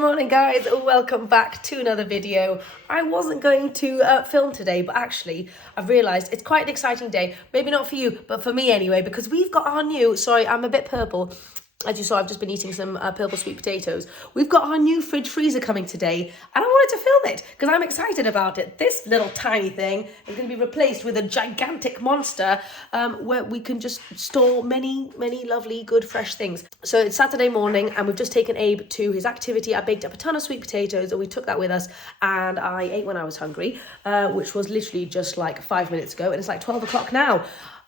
morning guys, welcome back to another video. I wasn't going to film today, but actually I've realised it's quite an exciting day. Maybe not for you, but for me anyway, because we've got our new, sorry I'm a bit purple. As you saw, I've just been eating some purple sweet potatoes. We've got our new fridge freezer coming today, and I wanted to film it because I'm excited about it. This little tiny thing is going to be replaced with a gigantic monster where we can just store many, many lovely, good, fresh things. So it's Saturday morning, and we've just taken Abe to his activity. I baked up a ton of sweet potatoes, and we took that with us, and I ate when I was hungry, which was literally just like 5 minutes ago, and it's like 12 o'clock now.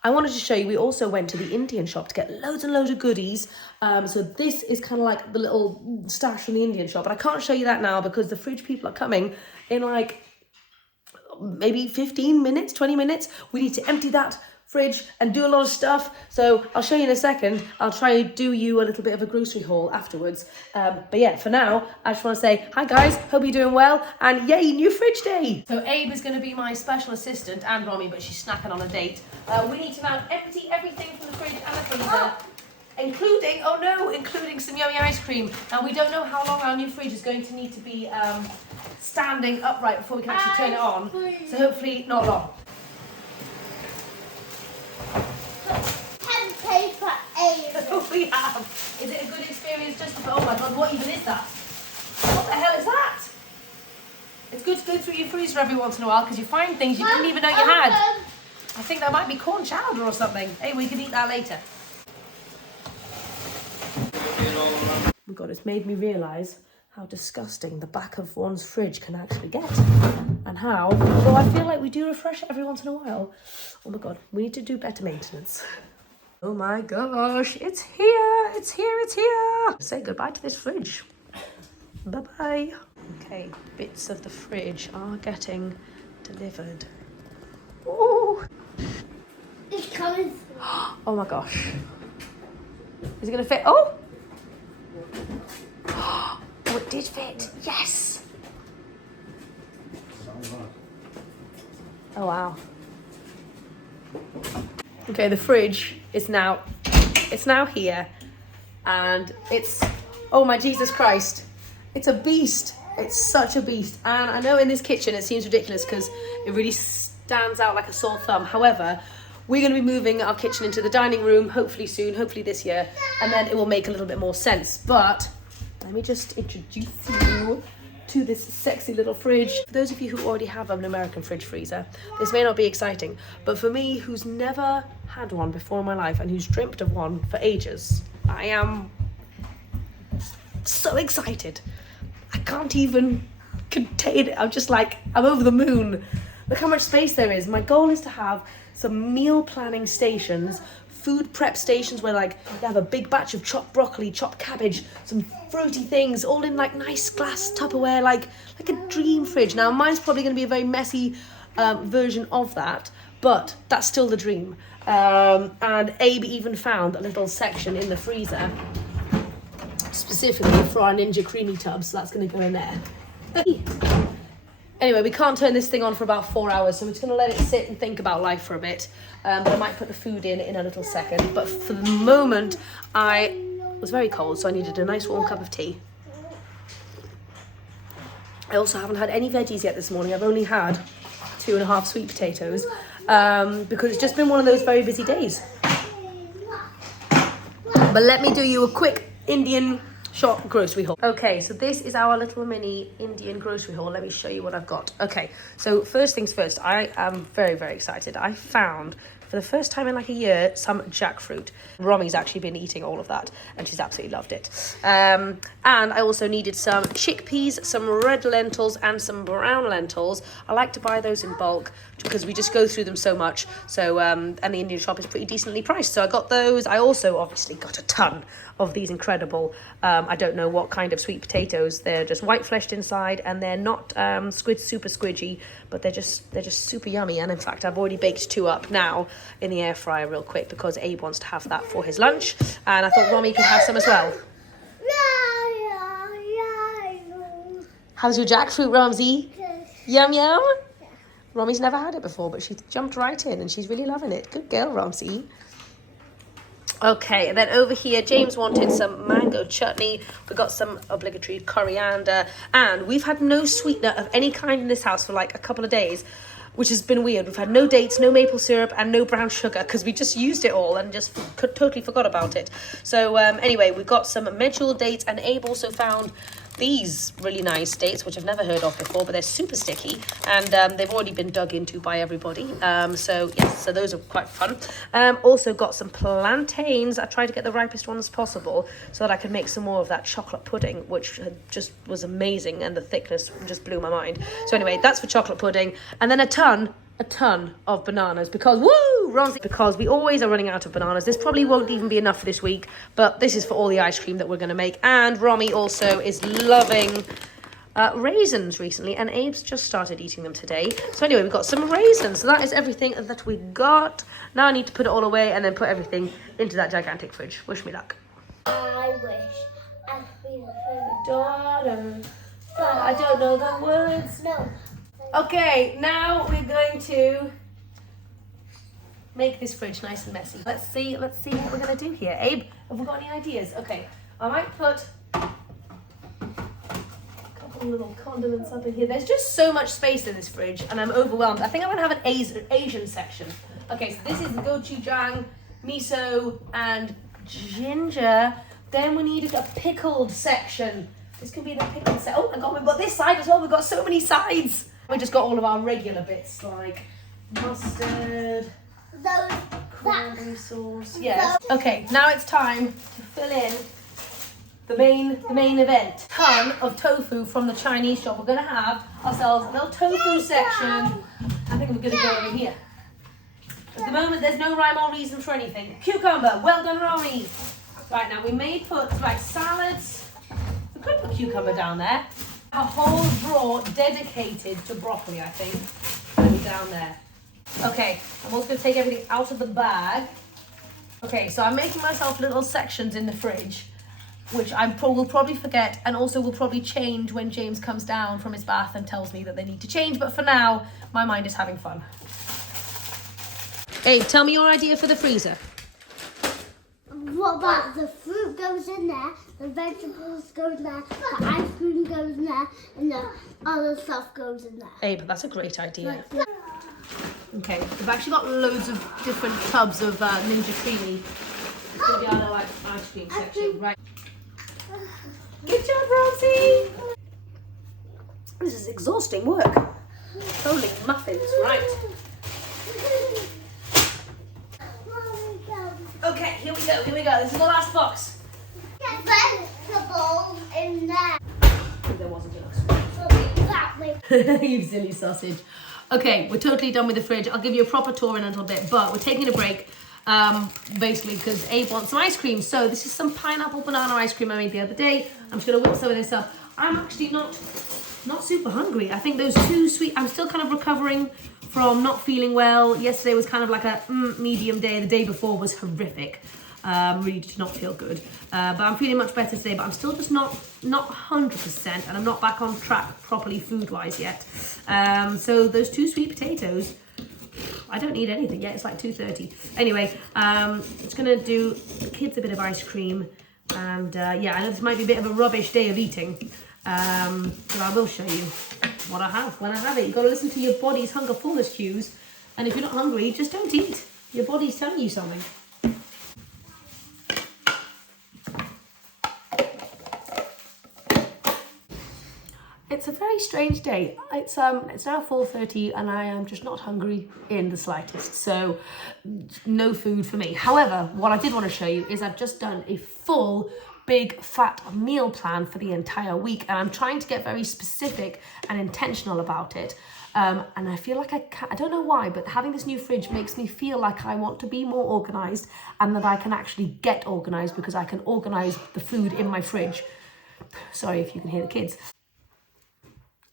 I wanted to show you, we also went to the Indian shop to get loads and loads of goodies. So this is kind of like the little stash from the Indian shop, but I can't show you that now because the fridge people are coming in like maybe 15 minutes, 20 minutes. We need to empty that fridge and do a lot of stuff. So I'll show you in a second. I'll try and do you a little bit of a grocery haul afterwards. But yeah, for now, I just want to say, hi guys, hope you're doing well. And yay, new fridge day. So Abe is going to be my special assistant and Romy, but she's snacking on a date. We need to now empty everything from the fridge and the freezer, including some yummy ice cream. Now we don't know how long our new fridge is going to need to be standing upright before we can actually turn it on. So hopefully not long. We have. Is it a good experience just to, oh my god, what even is that? What the hell is that? It's good to go through your freezer every once in a while because you find things you didn't even know you had. I think that might be corn chowder or something. Hey, we can eat that later. Oh my god, it's made me realise how disgusting the back of one's fridge can actually get. And how, though I feel like we do refresh it every once in a while. Oh my god, we need to do better maintenance. Oh my gosh, it's here, it's here, it's here. Say goodbye to this fridge. Bye-bye. Okay, bits of the fridge are getting delivered. Oh, it's coming. Oh my gosh. Is it gonna fit? Oh! Oh, it did fit, yes. Oh wow. Okay, the fridge is now here, and it's, oh my Jesus Christ, it's a beast. It's such a beast. And I know in this kitchen it seems ridiculous because it really stands out like a sore thumb. However, we're going to be moving our kitchen into the dining room, hopefully soon, hopefully this year, and then it will make a little bit more sense. But let me just introduce you to this sexy little fridge. For those of you who already have an American fridge freezer, this may not be exciting, but for me, who's never had one before in my life and who's dreamt of one for ages, I am so excited. I can't even contain it. I'm just like, I'm over the moon. Look how much space there is. My goal is to have some meal planning stations, food prep stations where like you have a big batch of chopped broccoli, chopped cabbage, some fruity things, all in like nice glass Tupperware, like a dream fridge. Now mine's probably going to be a very messy version of that, but that's still the dream. And Abe even found a little section in the freezer specifically for our Ninja Creamy tubs, so that's going to go in there. Anyway, we can't turn this thing on for about 4 hours, so we're just going to let it sit and think about life for a bit. But I might put the food in a little second. But for the moment, I was very cold, so I needed a nice warm cup of tea. I also haven't had any veggies yet this morning. I've only had 2.5 sweet potatoes because it's just been one of those very busy days. But let me do you a quick Indian shop grocery haul. Okay, so this is our little mini Indian grocery haul. Let me show you what I've got. Okay, so first things first, I am very, very excited. I found, for the first time in like a year, some jackfruit. Romy's actually been eating all of that and she's absolutely loved it. And I also needed some chickpeas, some red lentils and some brown lentils. I like to buy those in bulk because we just go through them so much. So, and the Indian shop is pretty decently priced. So I got those. I also obviously got a ton of these incredible, I don't know what kind of sweet potatoes. They're just white fleshed inside and they're not super squidgy, but they're just super yummy. And in fact, I've already baked 2 up now in the air fryer real quick because Abe wants to have that for his lunch. And I thought Romy could have some as well. How's your jackfruit, Ramsey? Yum, yum? Romy's never had it before, but she jumped right in and she's really loving it. Good girl, Ramsey. Okay, and then over here, James wanted some mango chutney. We got some obligatory coriander, and we've had no sweetener of any kind in this house for like a couple of days, which has been weird. We've had no dates, no maple syrup, and no brown sugar because we just used it all and just totally forgot about it. So anyway, we've got some medjool dates, and Abe also found these really nice dates, which I've never heard of before, but they're super sticky, and they've already been dug into by everybody. So yes, so those are quite fun. Also got some plantains. I tried to get the ripest ones possible so that I could make some more of that chocolate pudding, which just was amazing, and the thickness just blew my mind. So anyway, that's for chocolate pudding, and then a ton of bananas because because we always are running out of bananas. This probably won't even be enough for this week, but this is for all the ice cream that we're going to make. And Romy also is loving raisins recently, and Abe's just started eating them today. So anyway, we've got some raisins. So that is everything that we got. Now I need to put it all away and then put everything into that gigantic fridge. Wish me luck. I wish I could be the favorite Daughter, but I don't know the words. No. Okay, now we're going to make this fridge nice and messy. Let's see what we're gonna do here. Abe, have we got any ideas? Okay, I might put a couple of little condiments up in here. There's just so much space in this fridge, and I'm overwhelmed. I think I'm gonna have an Asian section. Okay, so this is gochujang, miso, and ginger. Then we need a pickled section. This can be the pickled section. Oh my god, we've got this side as well. We've got so many sides. We just got all of our regular bits like mustard, cranberry sauce. Yes. Okay, now it's time to fill in the main event. Ton of tofu from the Chinese shop. We're gonna have ourselves a little tofu section. I think we're gonna go over here. At the moment, there's no rhyme or reason for anything. Cucumber, well done, Romy. Right, now we may put salads. We could put cucumber down there. A whole drawer dedicated to broccoli, I think, down there. Okay, I'm also going to take everything out of the bag. Okay, so I'm making myself little sections in the fridge, which I will probably forget, and also will probably change when James comes down from his bath and tells me that they need to change. But for now, my mind is having fun. Abe, tell me your idea for the freezer. What about the fruit goes in there, the vegetables go in there, the ice cream goes in there, and the other stuff goes in there. Abe, that's a great idea. Okay, we've actually got loads of different tubs of Ninja Creamy. It's going to be our like ice cream section, right? Good job, Rosie! This is exhausting work. Holy muffins, right? Okay, here we go. This is the last box. Get vegetables in there. There wasn't enough. You silly sausage. Okay, we're totally done with the fridge. I'll give you a proper tour in a little bit, but we're taking a break, basically because Abe wants some ice cream. So this is some pineapple banana ice cream I made the other day. I'm just gonna whip some of this up. I'm actually not super hungry. I think those two sweet. I'm still kind of recovering from not feeling well. Yesterday was kind of like a medium day. The day before was horrific. Really did not feel good. But I'm feeling much better today, but I'm still just not 100%, and I'm not back on track properly food-wise yet. So those two sweet potatoes, I don't need anything yet. It's like 2:30. Anyway, it's gonna do the kids a bit of ice cream, and yeah, I know this might be a bit of a rubbish day of eating, but I will show you what I have when I have it. You've got to listen to your body's hunger fullness cues, and if you're not hungry, just don't eat. Your body's telling you something. It's a very strange day. It's now 4:30 and I am just not hungry in the slightest. So no food for me. However, what I did want to show you is I've just done a full big fat meal plan for the entire week, and I'm trying to get very specific and intentional about it. And I feel like I don't know why, but having this new fridge makes me feel like I want to be more organized, and that I can actually get organized because I can organize the food in my fridge. Sorry if you can hear the kids.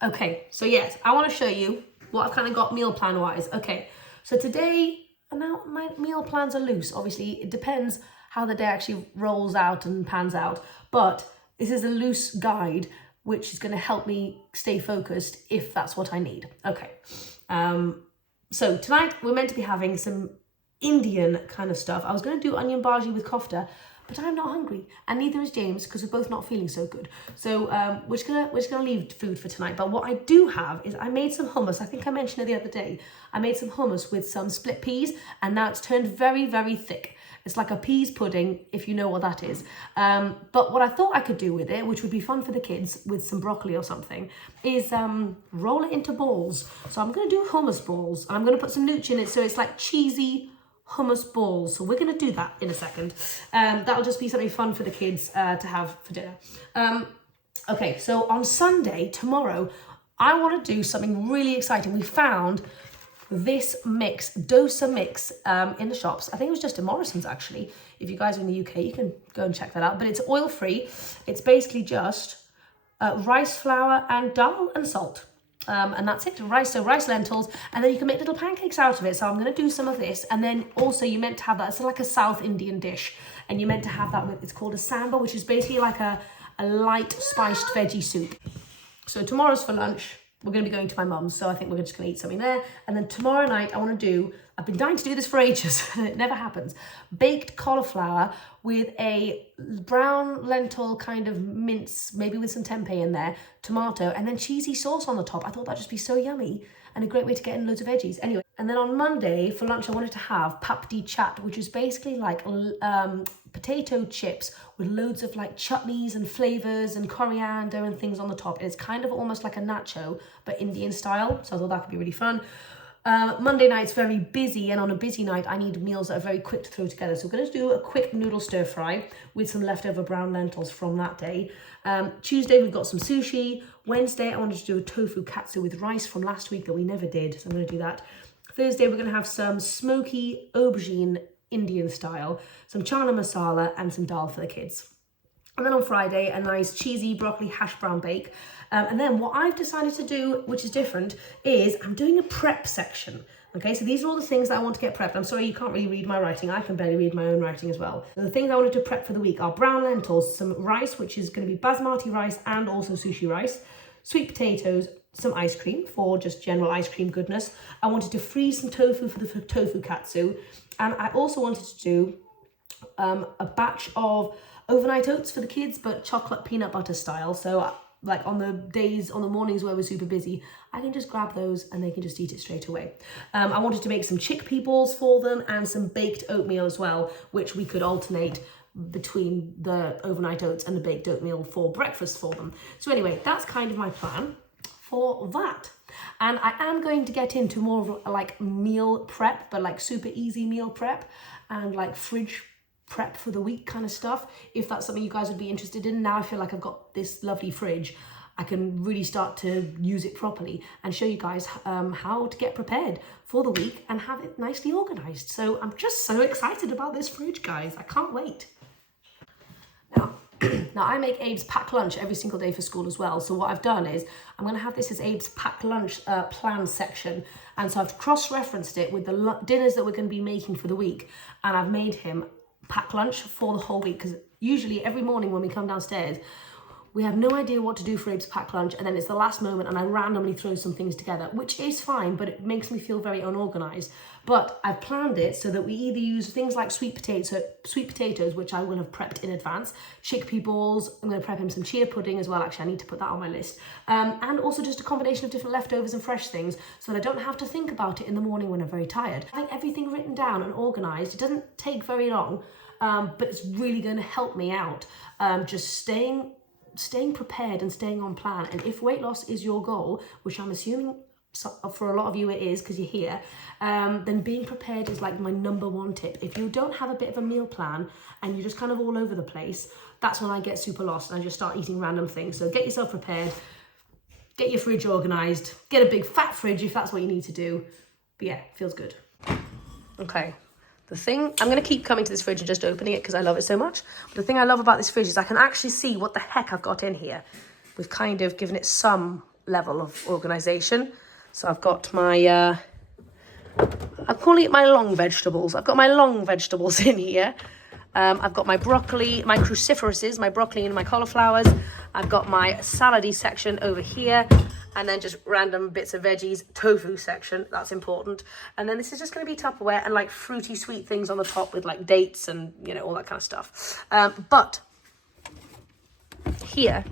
Okay, so yes, I want to show you what I've kind of got meal plan wise. Okay, so today, now my meal plans are loose. Obviously, it depends how the day actually rolls out and pans out. But this is a loose guide, which is going to help me stay focused if that's what I need. Okay, so tonight we're meant to be having some Indian kind of stuff. I was going to do onion bhaji with kofta, but I'm not hungry, and neither is James because we're both not feeling so good. So we're just gonna leave food for tonight. But what I do have is I made some hummus. I think I mentioned it the other day. I made some hummus with some split peas, and now it's turned very, very thick. It's like a peas pudding, if you know what that is. But what I thought I could do with it, which would be fun for the kids with some broccoli or something, is roll it into balls. So I'm gonna do hummus balls, and I'm gonna put some nooch in it so it's like cheesy hummus balls. So we're going to do that in a second. That'll just be something fun for the kids to have for dinner. Okay, so on Sunday, tomorrow, I want to do something really exciting. We found this mix, dosa mix, in the shops. I think it was just in Morrison's, actually. If you guys are in the UK, you can go and check that out. But it's oil-free. It's basically just rice flour and dal and salt. And that's it, rice, lentils, and then you can make little pancakes out of it. So I'm going to do some of this, and then also you meant to have that, it's like a South Indian dish, and you meant to have that with, it's called a sambar, which is basically like a light spiced veggie soup. So tomorrow's for lunch, we're going to be going to my mum's, so I think we're just going to eat something there. And then tomorrow night I want to do, I've been dying to do this for ages, and it never happens, baked cauliflower with a brown lentil kind of mince, maybe with some tempeh in there, tomato, and then cheesy sauce on the top. I thought that'd just be so yummy and a great way to get in loads of veggies. Anyway, and then on Monday for lunch I wanted to have papdi chaat, which is basically like potato chips with loads of like chutneys and flavors and coriander and things on the top. And it's kind of almost like a nacho, but Indian style. So I thought that could be really fun. Monday night's very busy, and on a busy night I need meals that are very quick to throw together. So we're going to do a quick noodle stir fry with some leftover brown lentils from that day. Tuesday we've got some sushi. Wednesday I wanted to do a tofu katsu with rice from last week that we never did, so I'm going to do that. Thursday we're going to have some smoky aubergine Indian style, some chana masala, and some dal for the kids. And then on Friday, a nice cheesy broccoli hash brown bake. And then what I've decided to do, which is different, is I'm doing a prep section. Okay, so these are all the things that I want to get prepped. I'm sorry you can't really read my writing. I can barely read my own writing as well. So the things I wanted to prep for the week are brown lentils, some rice, which is going to be basmati rice and also sushi rice, sweet potatoes, some ice cream for just general ice cream goodness. I wanted to freeze some tofu for the tofu katsu. And I also wanted to do a batch of overnight oats for the kids, but chocolate peanut butter style. So like on the mornings where we're super busy, I can just grab those and they can just eat it straight away. I wanted to make some chickpea balls for them and some baked oatmeal as well, which we could alternate between the overnight oats and the baked oatmeal for breakfast for them. So anyway, that's kind of my plan for that. And I am going to get into more of a like meal prep, but like super easy meal prep and like fridge prep for the week kind of stuff. If that's something you guys would be interested in. Now I feel like I've got this lovely fridge, I can really start to use it properly and show you guys how to get prepared for the week and have it nicely organized. So I'm just so excited about this fridge, guys. I can't wait. Now I make Abe's packed lunch every single day for school as well. So what I've done is I'm going to have this as Abe's packed lunch plan section. And so I've cross-referenced it with the dinners that we're going to be making for the week. And I've made him pack lunch for the whole week, because usually every morning when we come downstairs, we have no idea what to do for Abe's packed lunch, and then it's the last moment and I randomly throw some things together, which is fine, but it makes me feel very unorganized. But I've planned it so that we either use things like sweet potatoes, which I will have prepped in advance, chickpea balls, I'm going to prep him some chia pudding as well, actually I need to put that on my list, and also just a combination of different leftovers and fresh things so that I don't have to think about it in the morning when I'm very tired. Having everything written down and organized, it doesn't take very long, but it's really going to help me out, just staying prepared and staying on plan. And if weight loss is your goal, which I'm assuming for a lot of you it is because you're here, then being prepared is like my #1 tip. If you don't have a bit of a meal plan and you're just kind of all over the place, that's when I get super lost and I just start eating random things. So get yourself prepared, get your fridge organized, get a big fat fridge if that's what you need to do. But yeah, feels good. Okay. I'm going to keep coming to this fridge and just opening it because I love it so much. But the thing I love about this fridge is I can actually see what the heck I've got in here. We've kind of given it some level of organisation. So I've got my, I'm calling it my long vegetables. I've got my long vegetables in here. I've got my broccoli, my cruciferouses, my broccoli and my cauliflowers. I've got my salady section over here, and then just random bits of veggies, tofu section, that's important. And then this is just going to be Tupperware and like fruity sweet things on the top with like dates and, you know, all that kind of stuff. But here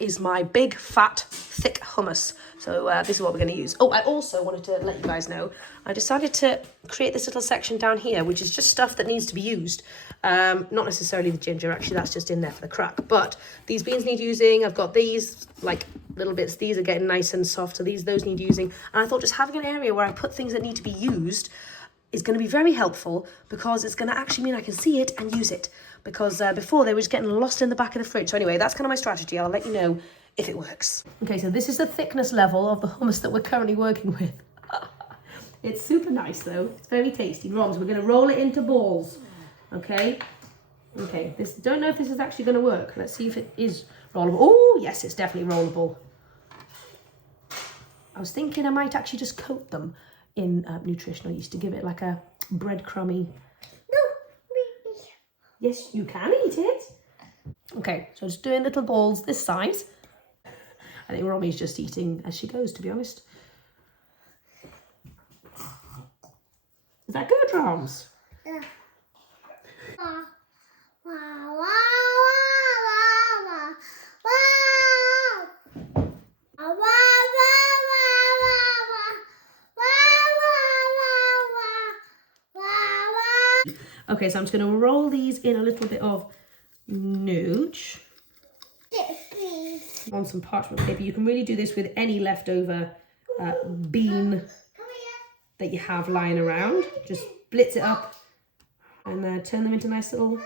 is my big, fat, thick hummus. So this is what we're going to use. Oh, I also wanted to let you guys know, I decided to create this little section down here, which is just stuff that needs to be used. Not necessarily the ginger, actually, that's just in there for the crack. But these beans need using. I've got these, like, little bits. These are getting nice and soft, so those need using. And I thought just having an area where I put things that need to be used is going to be very helpful, because it's going to actually mean I can see it and use it. Because before they were just getting lost in the back of the fridge. So anyway, that's kind of my strategy. I'll let you know if it works. Okay, so this is the thickness level of the hummus that we're currently working with. It's super nice though. It's very tasty. Roms, we're going to roll it into balls. Okay. Okay, don't know if this is actually going to work. Let's see if it is rollable. Oh, yes, it's definitely rollable. I was thinking I might actually just coat them in nutritional yeast to give it like a breadcrumby. Yes, you can eat it. Okay, so just doing little balls this size. I think Romy's just eating as she goes, to be honest. Is that good, Roms? Yeah. Okay, so I'm just going to roll these in a little bit of nooch on some parchment paper. You can really do this with any leftover bean that you have lying around. Just blitz it up and turn them into nice little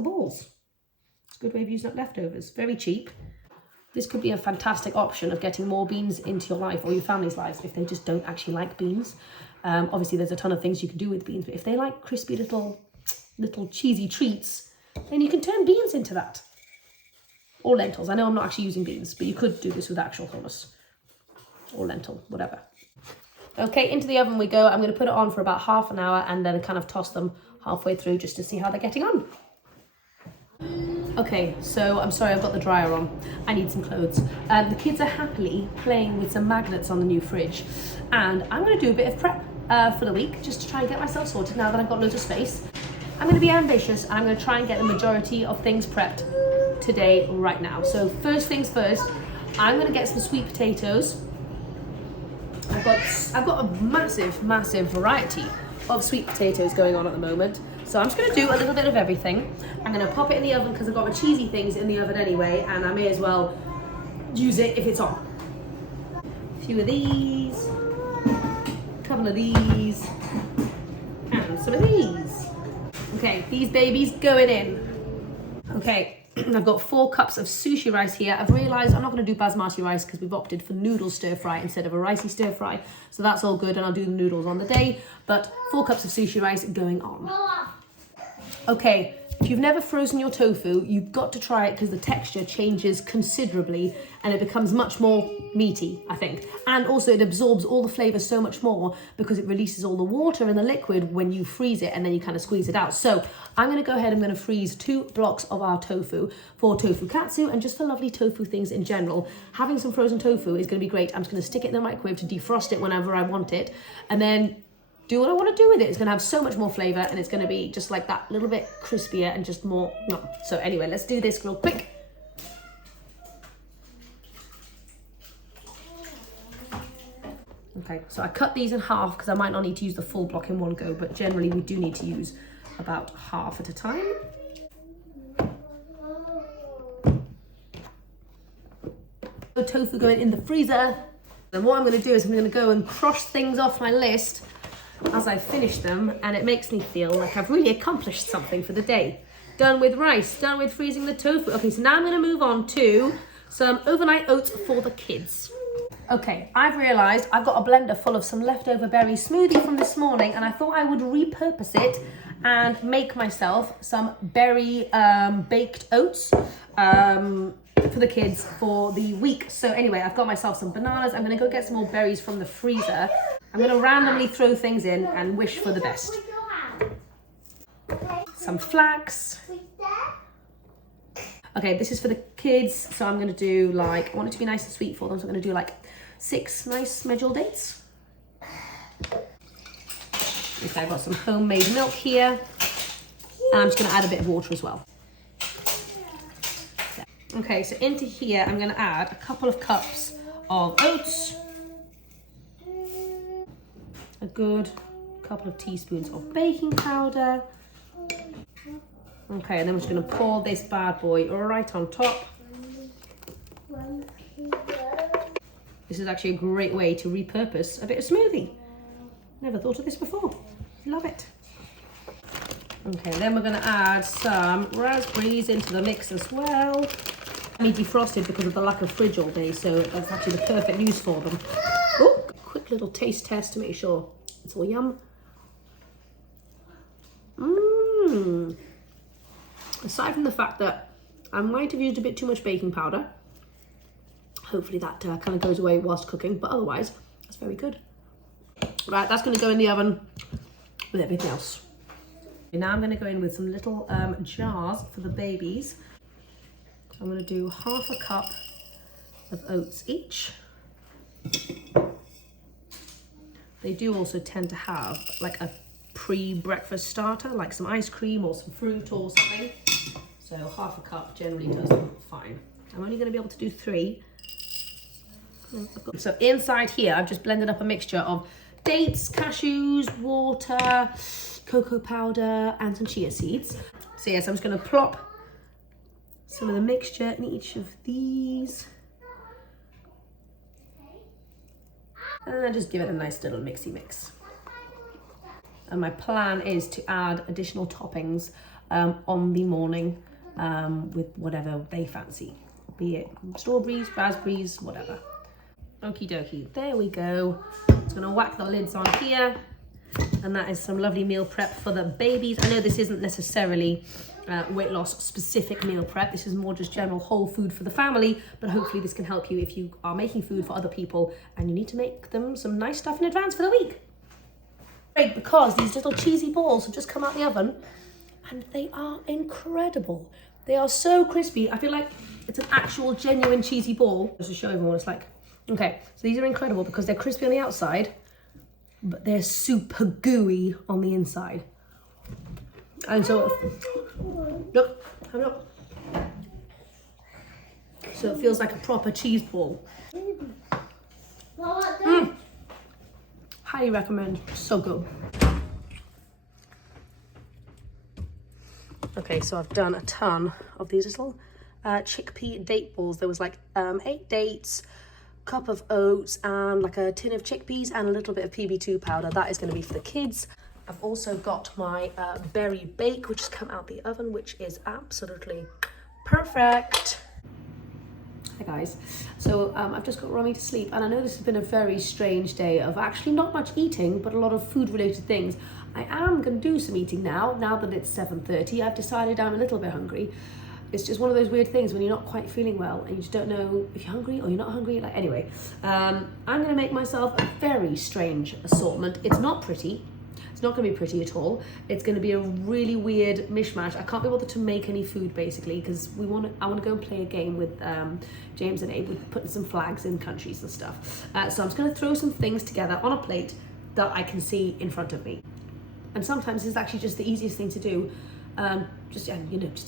balls. It's a good way of using up leftovers. Very cheap. This could be a fantastic option of getting more beans into your life or your family's lives if they just don't actually like beans. Obviously, there's a ton of things you can do with beans, but if they like crispy little cheesy treats, then you can turn beans into that. Or lentils. I know I'm not actually using beans, but you could do this with actual hummus. Or lentil, whatever. Okay, into the oven we go. I'm going to put it on for about half an hour and then kind of toss them halfway through just to see how they're getting on. Okay, so I'm sorry, I've got the dryer on. I need some clothes. The kids are happily playing with some magnets on the new fridge. And I'm going to do a bit of prep for the week just to try and get myself sorted now that I've got loads of space. I'm going to be ambitious and I'm going to try and get the majority of things prepped today, right now. So first things first, I'm going to get some sweet potatoes. I've got a massive variety of sweet potatoes going on at the moment. So I'm just going to do a little bit of everything. I'm going to pop it in the oven because I've got my cheesy things in the oven anyway, and I may as well use it if it's on. A few of these, a couple of these, and some of these. Okay, these babies going in. Okay, I've got 4 cups of sushi rice here. I've realised I'm not going to do basmati rice because we've opted for noodle stir fry instead of a ricey stir fry. So that's all good, and I'll do the noodles on the day. But 4 cups of sushi rice going on. Okay, if you've never frozen your tofu, you've got to try it because the texture changes considerably and it becomes much more meaty, I think. And also it absorbs all the flavours so much more because it releases all the water in the liquid when you freeze it and then you kind of squeeze it out. So I'm going to go ahead, I'm going to freeze 2 blocks of our tofu for tofu katsu and just for lovely tofu things in general. Having some frozen tofu is going to be great. I'm just going to stick it in the microwave to defrost it whenever I want it and then do what I want to do with it. It's going to have so much more flavour and it's going to be just like that little bit crispier and just more. No. So anyway, let's do this real quick. Okay, so I cut these in half because I might not need to use the full block in one go, but generally we do need to use about half at a time. The tofu going in the freezer. Then what I'm going to do is I'm going to go and cross things off my list as I finish them, and it makes me feel like I've really accomplished something for the day. Done with rice, done with freezing the tofu. Okay, so now I'm going to move on to some overnight oats for the kids. Okay, I've realised I've got a blender full of some leftover berry smoothie from this morning, and I thought I would repurpose it and make myself some berry baked oats for the kids for the week. So anyway, I've got myself some bananas. I'm going to go get some more berries from the freezer. I'm going to randomly throw things in and wish for the best. Some flax. Okay, this is for the kids, so I'm gonna do like, I want it to be nice and sweet for them, so I'm gonna do like 6 nice medjool dates. Okay, I've got some homemade milk here, and I'm just gonna add a bit of water as well. Okay, so into here, I'm gonna add a couple of cups of oats, a good couple of teaspoons of baking powder. Okay, and then we're just gonna pour this bad boy right on top. This is actually a great way to repurpose a bit of smoothie. Never thought of this before. Love it. Okay, then we're gonna add some raspberries into the mix as well. They defrosted because of the lack of fridge all day, so that's actually the perfect use for them. Oh, quick little taste test to make sure it's all yum. Aside from the fact that I might have used a bit too much baking powder, hopefully that kind of goes away whilst cooking, but otherwise, that's very good. Right, that's going to go in the oven with everything else. And now I'm going to go in with some little jars for the babies. I'm going to do half a cup of oats each. They do also tend to have like a pre-breakfast starter, like some ice cream or some fruit or something. So half a cup generally does fine. I'm only going to be able to do 3. So inside here, I've just blended up a mixture of dates, cashews, water, cocoa powder, and some chia seeds. So yes, I'm just going to plop some of the mixture in each of these. And then just give it a nice little mixy mix. And my plan is to add additional toppings on the morning with whatever they fancy, be it strawberries, raspberries, whatever. Okie dokie, there we go. Just gonna whack the lids on here, and that is some lovely meal prep for the babies. I know this isn't necessarily weight loss specific meal prep. This is more just general whole food for the family, but hopefully this can help you if you are making food for other people and you need to make them some nice stuff in advance for the week. Great, because these little cheesy balls have just come out the oven and they are incredible. They are so crispy. I feel like it's an actual genuine cheesy ball. Just to show everyone what it's like. Okay, so these are incredible because they're crispy on the outside, but they're super gooey on the inside. And so, look, have a look. So it feels like a proper cheese ball. Highly recommend, so good. Okay, so I've done a ton of these little chickpea date balls. There was like 8 dates, cup of oats, and like a tin of chickpeas and a little bit of PB2 powder. That is going to be for the kids. I've also got my berry bake, which has come out the oven, which is absolutely perfect. Hi guys, so I've just got Romy to sleep, and I know this has been a very strange day of actually not much eating, but a lot of food related things. I am going to do some eating now that it's 7:30. I've decided I'm a little bit hungry. It's just one of those weird things when you're not quite feeling well and you just don't know if you're hungry or you're not hungry. Like, anyway, I'm going to make myself a very strange assortment. It's not pretty. It's not going to be pretty at all. It's going to be a really weird mishmash. I can't be bothered to make any food basically because I want to go and play a game with James and Abe with putting some flags in countries and stuff. So I'm just going to throw some things together on a plate that I can see in front of me. And sometimes it's actually just the easiest thing to do. Just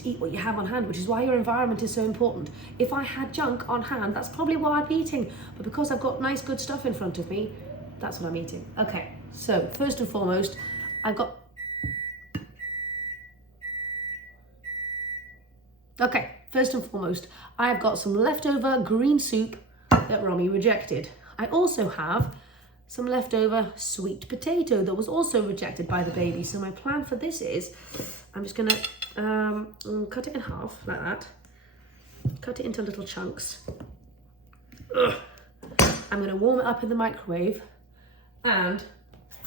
eat what you have on hand, which is why your environment is so important. If I had junk on hand, that's probably what I'd be eating. But because I've got nice, good stuff in front of me, that's what I'm eating. Okay, so first and foremost, I've got... I've got some leftover green soup that Romy rejected. I also have some leftover sweet potato that was also rejected by the baby. So my plan for this is, I'm just gonna cut it in half like that. Cut it into little chunks. I'm gonna warm it up in the microwave, and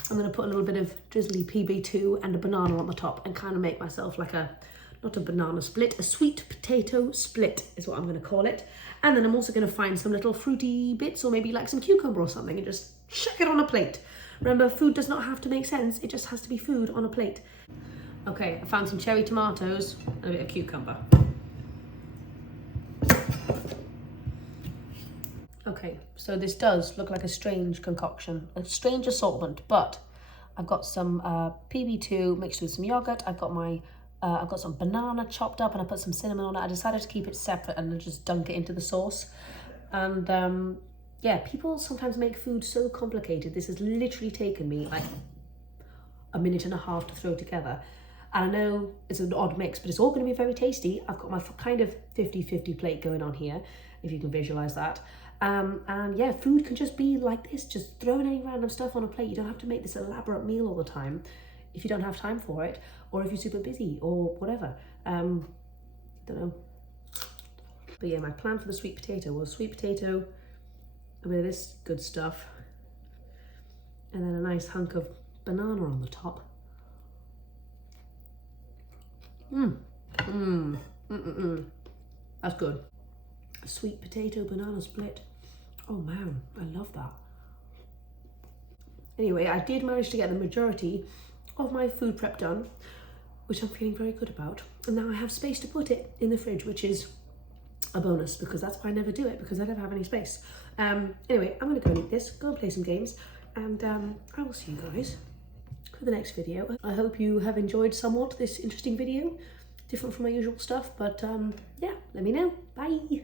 I'm gonna put a little bit of drizzly PB2 and a banana on the top and kind of make myself like not a banana split, a sweet potato split is what I'm gonna call it. And then I'm also gonna find some little fruity bits or maybe like some cucumber or something and just chuck it on a plate. Remember, food does not have to make sense, it just has to be food on a plate. Okay, I found some cherry tomatoes and a bit of cucumber. Okay, so this does look like a strange concoction, a strange assortment, but I've got some PB2 mixed with some yogurt. I've got some banana chopped up and I put some cinnamon on it. I decided to keep it separate and then just dunk it into the sauce. And yeah, people sometimes make food so complicated. This has literally taken me like a minute and a half to throw together. And I know it's an odd mix, but it's all going to be very tasty. I've got my kind of 50-50 plate going on here, if you can visualize that. And yeah, food can just be like this, just throwing any random stuff on a plate. You don't have to make this elaborate meal all the time if you don't have time for it, or if you're super busy or whatever. Don't know. But yeah, my plan for the sweet potato was sweet potato, a bit of this good stuff, and then a nice hunk of banana on the top. That's good. A sweet potato banana split. Oh man, I love that. Anyway, I did manage to get the majority of my food prep done, which I'm feeling very good about. And now I have space to put it in the fridge, which is a bonus because that's why I never do it, because I never have any space. Anyway, I'm gonna go and eat this, go and play some games, and I will see you guys for the next video. I hope you have enjoyed somewhat this interesting video, different from my usual stuff, but yeah, let me know. Bye.